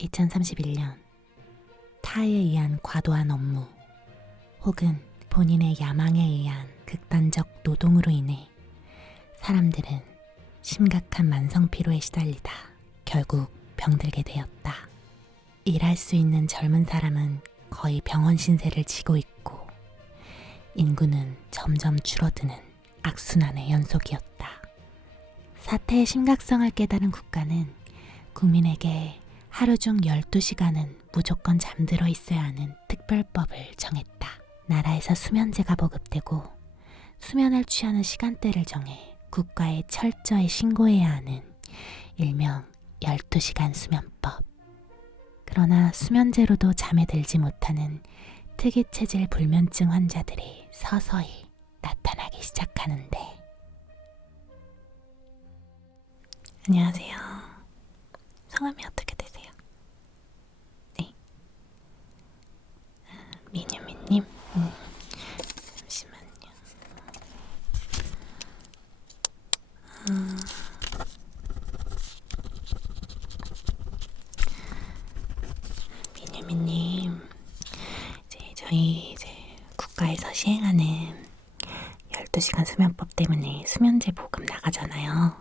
2031년 타에 의한 과도한 업무 혹은 본인의 야망에 의한 극단적 노동으로 인해 사람들은 심각한 만성 피로에 시달리다 결국 병들게 되었다. 일할 수 있는 젊은 사람은 거의 병원 신세를 지고 있고 인구는 점점 줄어드는 악순환의 연속이었다. 사태의 심각성을 깨달은 국가는 국민에게 하루 중 12시간은 무조건 잠들어 있어야 하는 특별법을 정했다. 나라에서 수면제가 보급되고 수면을 취하는 시간대를 정해 국가에 철저히 신고해야 하는 일명 12시간 수면법. 그러나 수면제로도 잠에 들지 못하는 특이체질 불면증 환자들이 서서히 나타나기 시작하는데. 안녕하세요. 성함이 어떻게 되세요? 네. 미뉴미님? 잠시만요. 미뉴미님, 저희 국가에서 시행하는 12시간 수면법 때문에 수면제 보급 나가잖아요.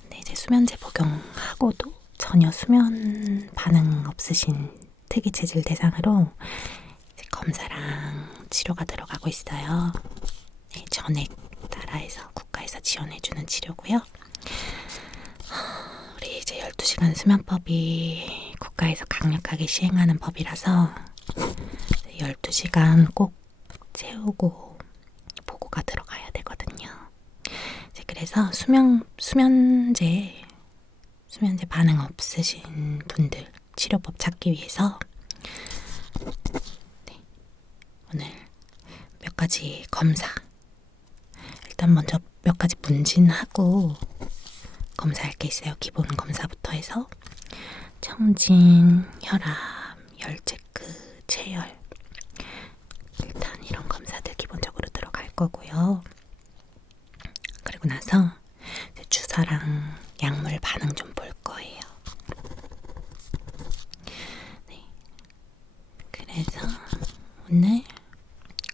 근데 이제 수면제 복용하고도 전혀 수면 반응 없으신 특이 체질 대상으로 이제 검사랑 치료가 들어가고 있어요. 네, 전액 나라에서 국가에서 지원해주는 치료고요. 우리 이제 12시간 수면법이 국가에서 강력하게 시행하는 법이라서 12시간 꼭 채우고 보고가 들어가야 되거든요. 이제 그래서 수면제 반응 없으신 분들 치료법 찾기 위해서 오늘 몇 가지 검사, 일단 먼저 몇 가지 문진하고 검사할 게 있어요. 기본 검사부터 해서 청진, 혈압, 열 체크, 체열, 일단 이런 검사들 기본적으로 들어갈 거고요. 그리고 나서 이제 주사랑 약물 반응 좀 볼 거예요. 네. 그래서 오늘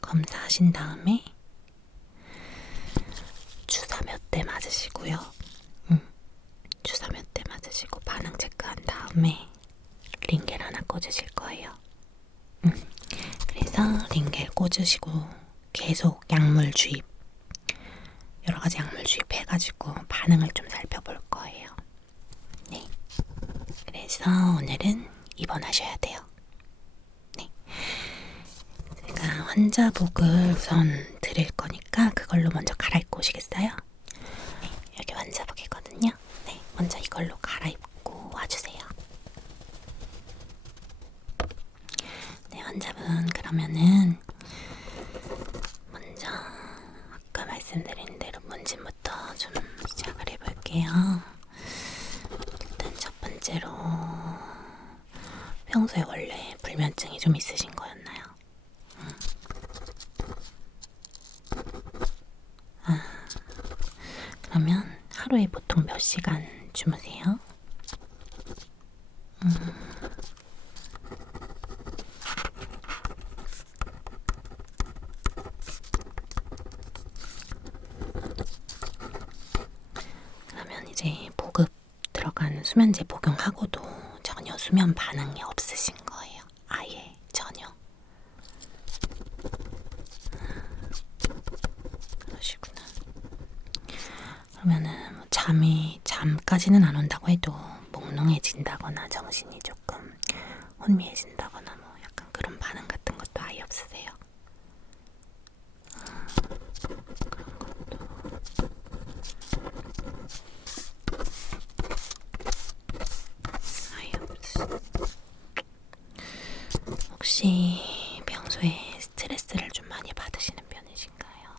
검사하신 다음에 주사 몇 대 맞으시고요. 주사 몇 대 맞으시고 반응 체크한 다음에 링겔 하나 꽂으실 거예요. 그래서 링겔 꽂으시고 계속 약물 주입, 여러 가지 약물 주입해가지고 반응을 좀 살펴볼 거예요. 네. 그래서 오늘은 입원하셔야 돼요. 네. 제가 환자복을 우선 드릴 거니까 그걸로 먼저 갈아입고 오시겠어요? 네. 여기 환자복이거든요. 네. 먼저 이걸로 갈아입고 와주세요. 네. 환자분 그러면은 먼저 아까 말씀드린 대로 문진부터 좀 시작을 해볼게요. 일단 첫 번째로 평소에 원래 불면증이 좀 있으신 거였나요? 그러면 하루에 보통 몇 시간 주무세요? 그러면 이제 보급 들어간 수면제 복용하고도 전혀 수면 반응이 없으신 거예요. 아예 전혀. 그러시구나. 그러면은 잠까지는 안 온다고 해도 몽롱해진다거나 정신이 조금 혼미해진다거나 뭐 약간 그런 반응 같은 것도 아예 없으세요? 그런 것도 아예 없으시고. 혹시 평소에 스트레스를 좀 많이 받으시는 편이신가요?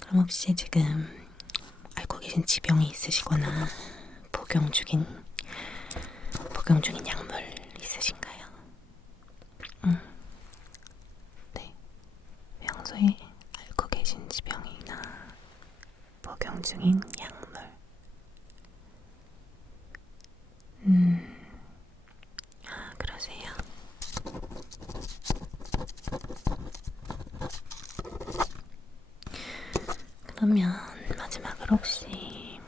그럼 혹시 지금 알고 계신 지병이 있으시거나 복용 중인 약물 그러면 마지막으로 혹시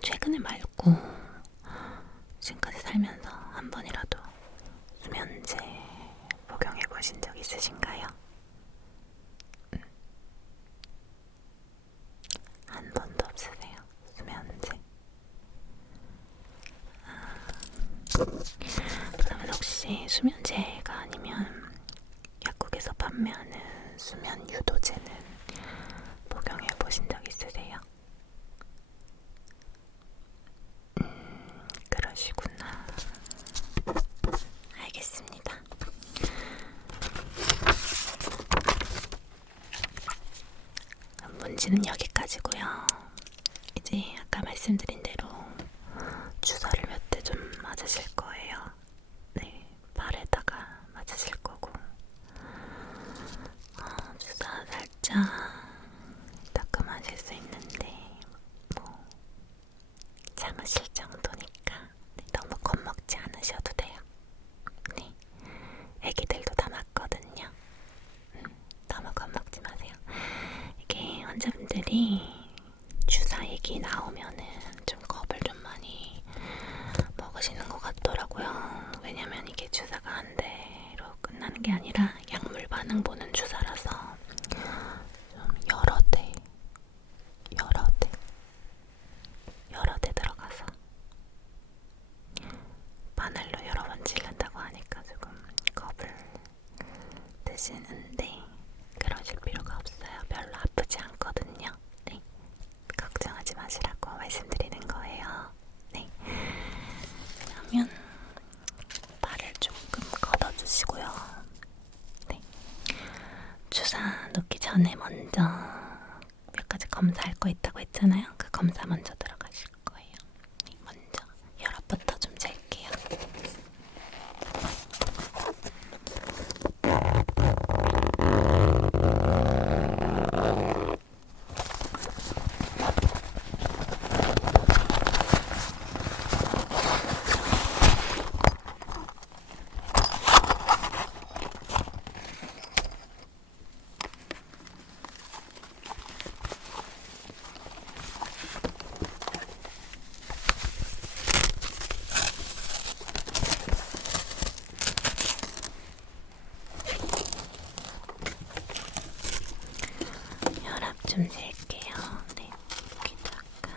최근에 말고 지금까지 살면서 한 번이라도 수면제 복용해 보신 적 있으신가요? 한 번도 없으세요? 수면제? 그러면 혹시 수면제가 아니면 약국에서 판매하는 수면 유도제는 복용해 보신 적 있으세요? 그러시구나. 알겠습니다. 문제는 여기까지고요. 이제 아까 말씀드린 대로 주사를 몇 대 좀 맞으실 거예요. 네, 발에다가 맞으실 거고 주사 살짝 따끔하실 수 있는데 뭐 참으실 정도니까 너무 겁먹지 않으셔도 돼요. 네, 애기들도 다 맞거든요. 너무 겁먹지 마세요. 이게 환자분들이 주사 얘기 나오면은 좀 겁을 좀 많이 먹으시는 것 같더라고요. 왜냐면 이게 주사가 한 대로 끝나는 게 아니라 약물 반응 보는 주사라서 좀 여러 대 들어가서 바늘로 여러 번 찌른다고 하니까 조금 겁을 드시는데 그러실 필요가 없어요. 별로 아프지 않거든요. 네, 걱정하지 마시라고 말씀드리는 거예요. 네, 그러면 발을 조금 걷어주시고요. 네, 주사 놓기 전에 먼저 몇 가지 검사할 거 있다고 했잖아요. 그 검사 먼저 들어가실 거예요. 네, 먼저 혈압부터 좀 잴게요. 혈압 좀 잴게요. 네, 여기다가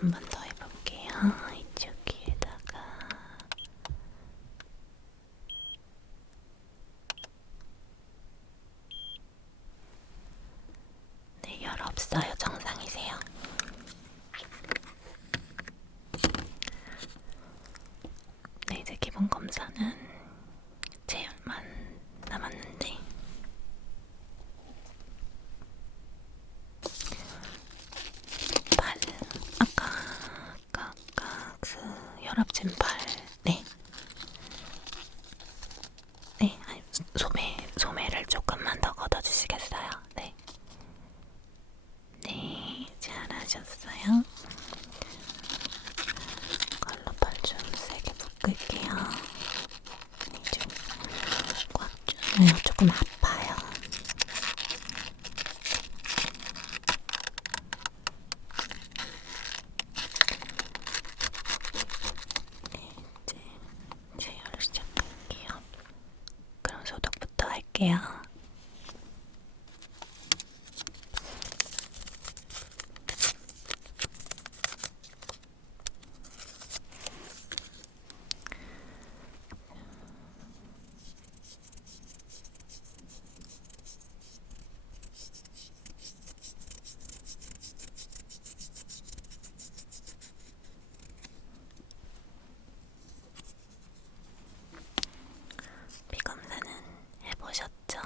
한 번 더 해볼게요. 이쪽 귀에다가. 네, 열 없어요. 정상이세요. 네, 이제 기본 검사는 제열만 남았는데 팔, 아까 그 혈압진 팔, 네, 네, 아니, 소매를 조금만 더 걷어주시겠어요? 네, 네, 잘하셨어요. 이걸로 팔 좀 세게 묶을게요. 좀 꽉 주네요. 조금 아파요. 네, 이제 제어를 시작할게요. 그럼 소독부터 할게요. 피 검사는 해보셨죠?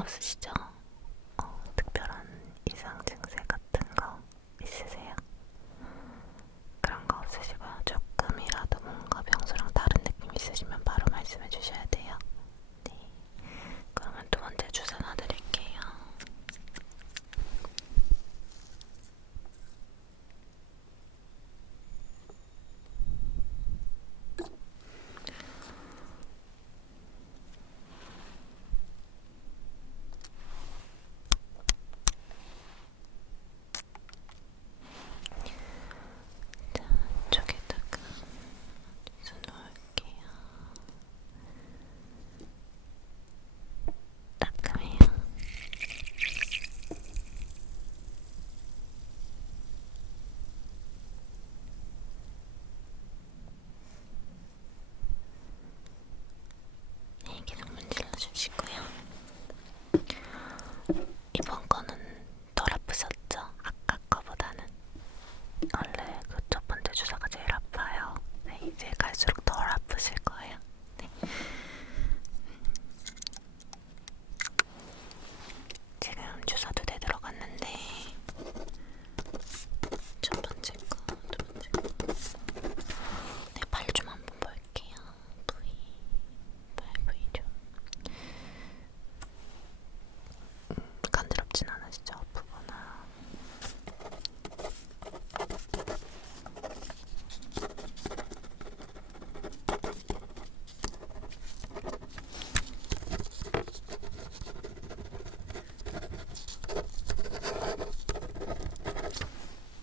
없으시죠? 특별한 이상 증세 같은 거 있으세요? 그런 거 없으시고요. 조금이라도 뭔가 평소랑 다른 느낌 있으시면 바로 말씀해 주셔야 돼요. 네. 그러면 두 번째 주사 놔드릴게요. 자, 이쪽에다가 주사 놓을게요. 따끔해요. 네, 계속 문질러 주시고요. 이번 거는 덜 아프셨죠? 아까 거보다는. 원래 그 첫 번째 주사가 제일 아파요. 네, 이제 갈수록 덜 아프실 거예요. 네. 지금 주사 2대 들어갔는데 첫 번째 거, 두 번째 거. 네, 발 좀 한번 볼게요. 발 부위 좀. 간드럽진 않으시죠? 아프거나.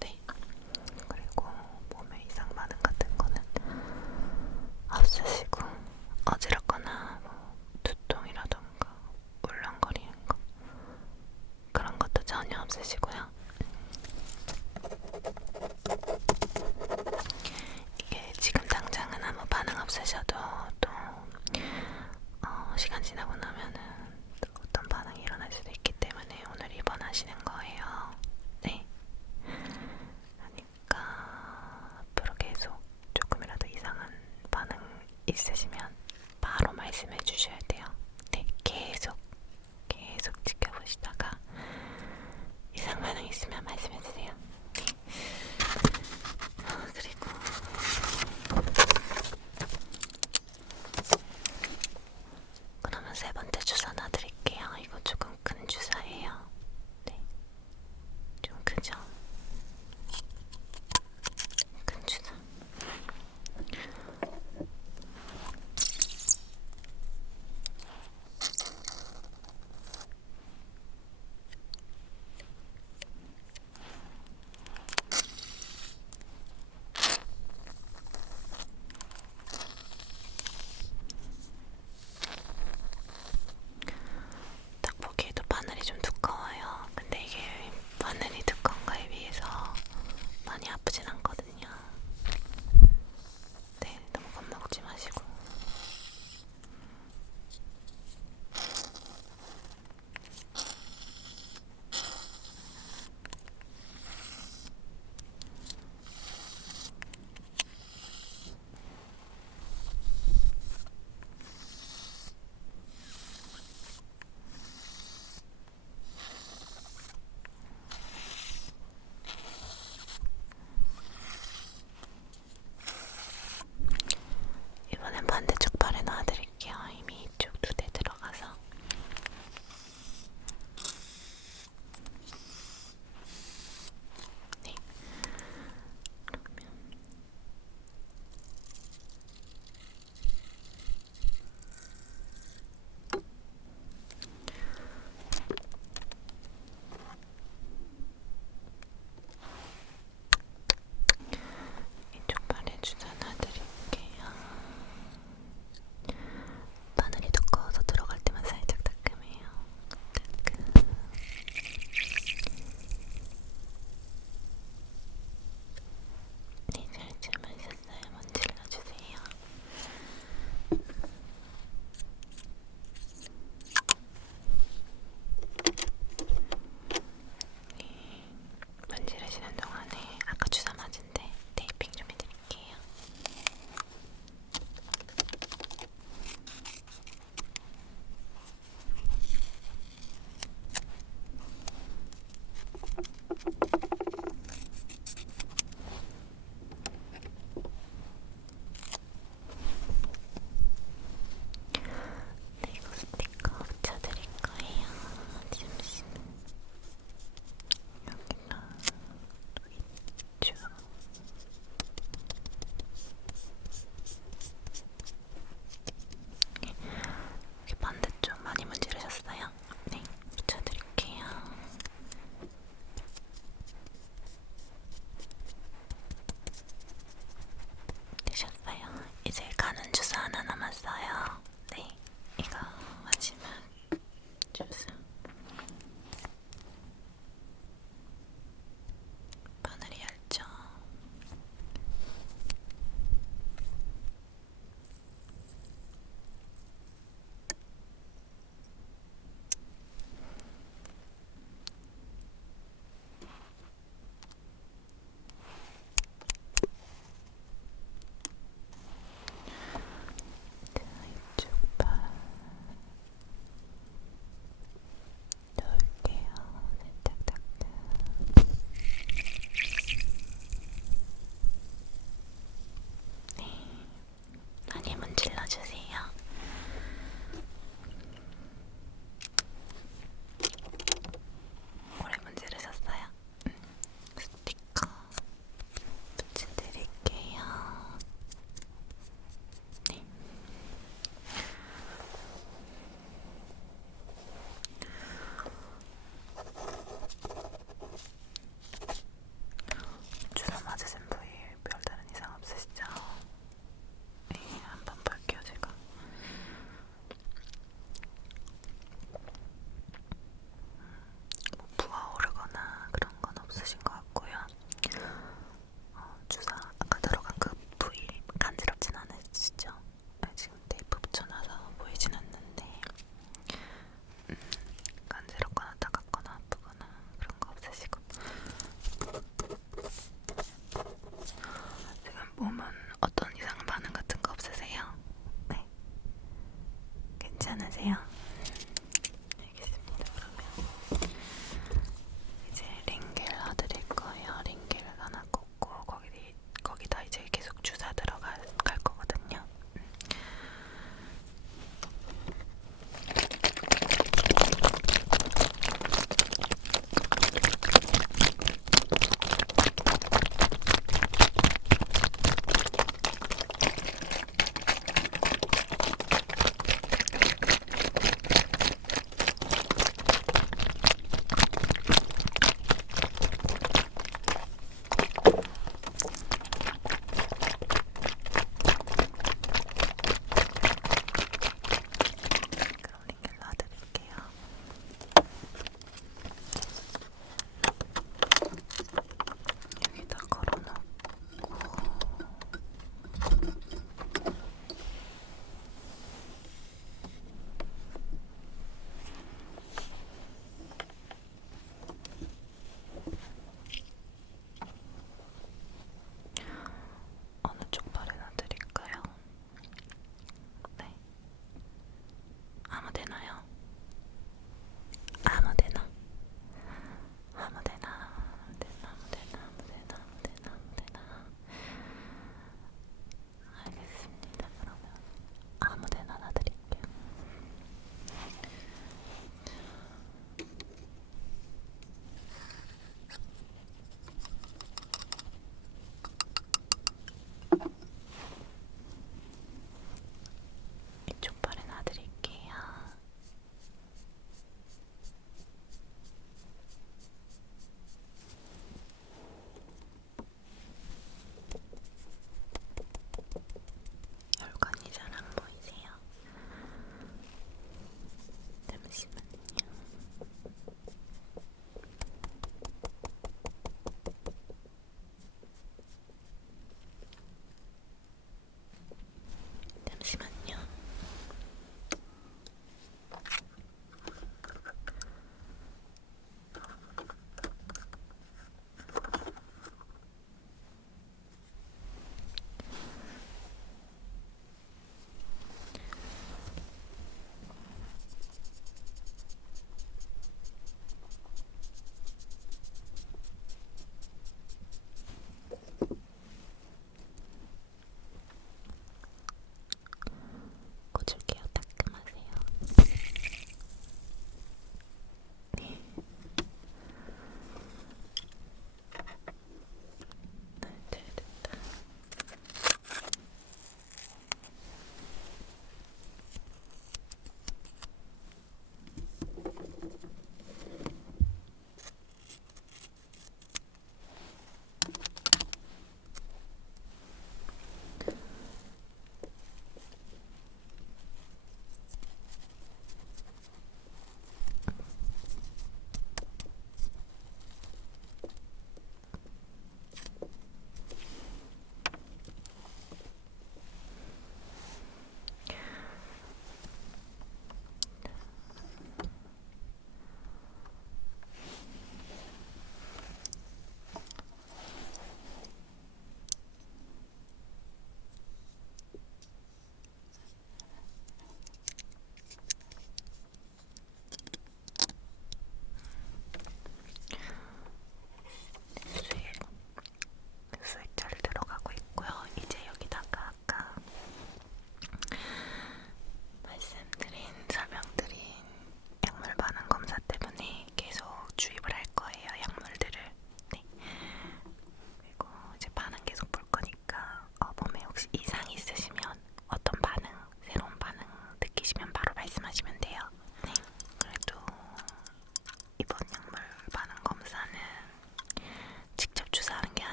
네. 그리고 몸에 이상 반응 같은 거는 없으시고 어지럽거나 뭐 두통이라던가 울렁거리는 거 그런 것도 전혀 없으시고요. 이게 지금 당장은 아무 반응 없으셔도 또 시간 지나고 나면은 또 어떤 반응이 일어날 수도 있기 때문에 오늘 입원하시는 거예요. 네. 그러니까 앞으로 계속 조금이라도 이상한 반응 있으시면 바로 말씀해 주셔야 돼요. 네, 계속 지켜보시다가 이상 반응 있으면 말씀해 주세요. 네. 그리고 그러면 세 번째 주사 놔드릴게요. 이거 조금 큰 주사예요. 네, 좀 크죠? 큰 주사.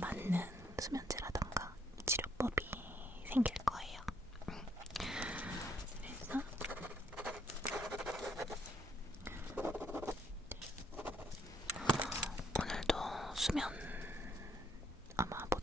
맞는 수면제라던가 치료법이 생길 거예요. 그래서 오늘도 수면 아마 못